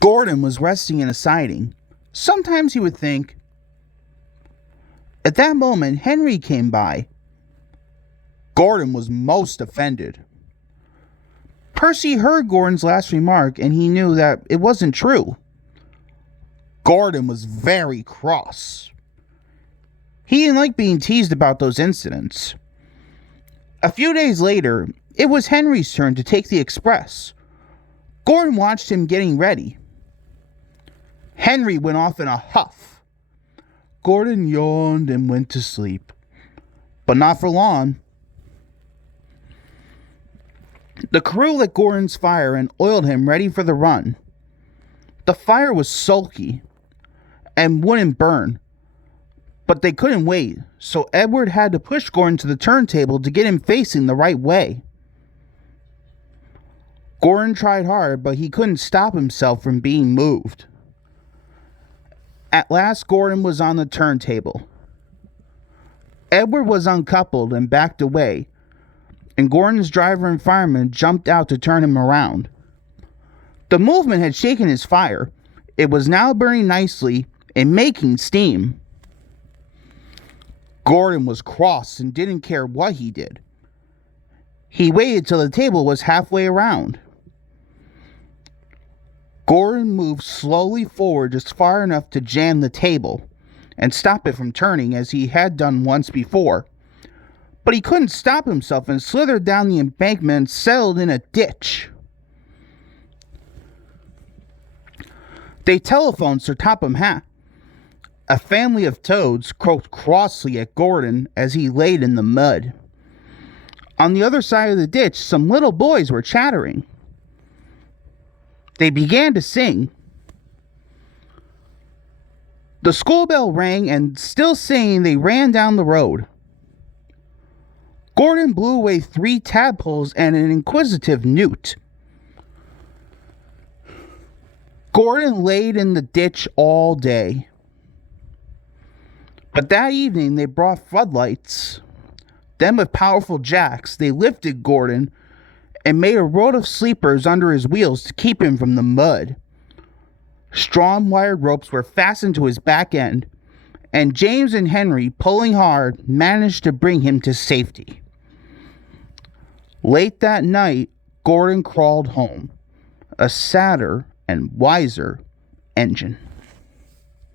Gordon was resting in a siding. Sometimes he would think. At that moment, Henry came by. Gordon was most offended. Percy heard Gordon's last remark and he knew that it wasn't true. Gordon was very cross. He didn't like being teased about those incidents. A few days later, it was Henry's turn to take the express. Gordon watched him getting ready. Henry went off in a huff. Gordon yawned and went to sleep. But not for long. The crew lit Gordon's fire and oiled him ready for the run. The fire was sulky and wouldn't burn, but they couldn't wait, so Edward had to push Gordon to the turntable to get him facing the right way. Gordon tried hard, but he couldn't stop himself from being moved. At last, Gordon was on the turntable. Edward was uncoupled and backed away, and Gordon's driver and fireman jumped out to turn him around. The movement had shaken his fire. It was now burning nicely and making steam. Gordon was cross and didn't care what he did. He waited till the table was halfway around. Gordon moved slowly forward just far enough to jam the table and stop it from turning as he had done once before. But he couldn't stop himself and slithered down the embankment and settled in a ditch. They telephoned Sir Topham Hatt. A family of toads croaked crossly at Gordon as he laid in the mud. On the other side of the ditch, some little boys were chattering. They began to sing. The school bell rang, and still singing, they ran down the road. Gordon blew away 3 tadpoles and an inquisitive newt. Gordon laid in the ditch all day. But that evening they brought floodlights. Then with powerful jacks, they lifted Gordon and made a road of sleepers under his wheels to keep him from the mud. Strong wired ropes were fastened to his back end, and James and Henry, pulling hard, managed to bring him to safety. Late that night, Gordon crawled home, a sadder and wiser engine.